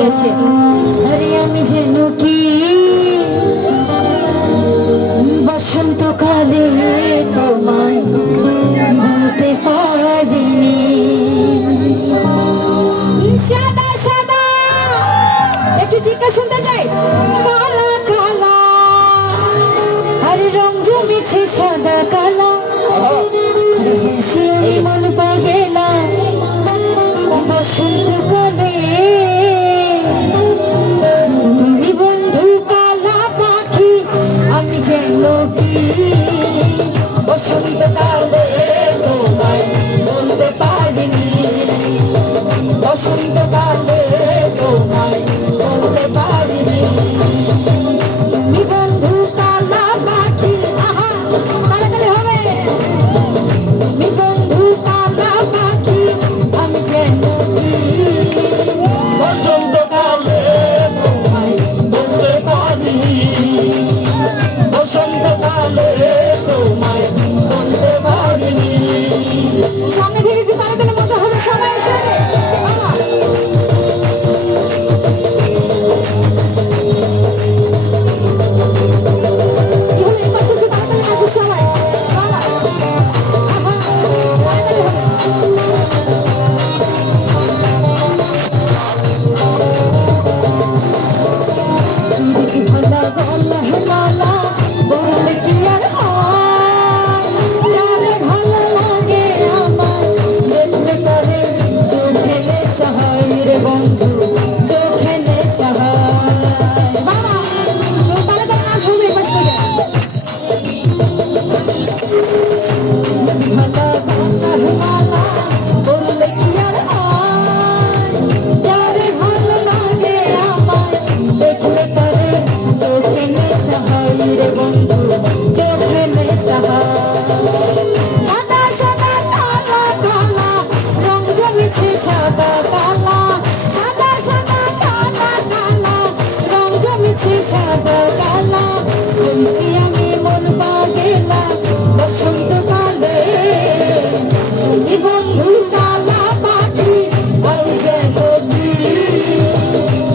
গিয়েছে। আরে আমি যেন কি বসন্তকালে তোমায় বলতে পারিনি। সাদা সাদা একটু জিজ্ঞাসা শুনতে চাই। কালা কালা আর রং জমেছে সাদা কালা, মন পাগেলা বসন্তকালে। তুমি বন্ধু কালা পাখি, আমি যেন কি বসন্তকালে তোমায় বলতে পারিনি। বসন্তকালে তোমায় বলতে পারিনি। তুমি বন্ধু কালা পাখি, আহা তাড়াতাড়ি হবে। তুমি বন্ধু কালা পাখি, আমি যেন কি বসন্তকালে তোমায় বলতে পারিনি। বসন্তকালে তোমায় বলতে পারিনি। সামনে থেকে একটু তাড়াতাড়ি মজা হবে সবাই এসে।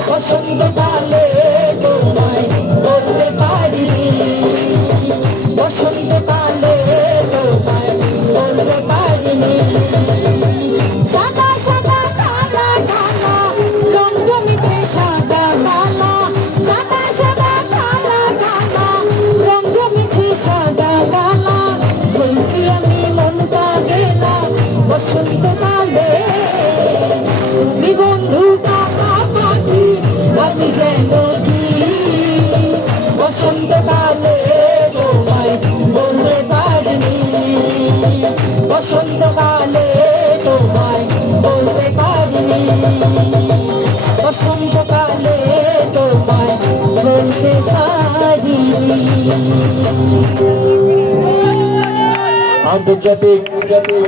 বসন্তকালে তোমায় বলতে পারিনি। বসন্তকালে তোমায় বলতে পারিনি। সাদা সাদা কালা কালা রং জমেছে সাদা কালা। সাদা সাদা কালা কালা রং জমেছে সাদা কালা। বলছি আমি মন পাগেলা বসন্তকালে। তুমি বন্ধু কালা পাখি, আমি যেন কি বসন্তকালে তোমায় বলতে পারিনি। বসন্তকালে তোমায় বলতে পারিনি। বসন্তকালে তোমায় বলতে পারিনি। আন্তর্জাতিক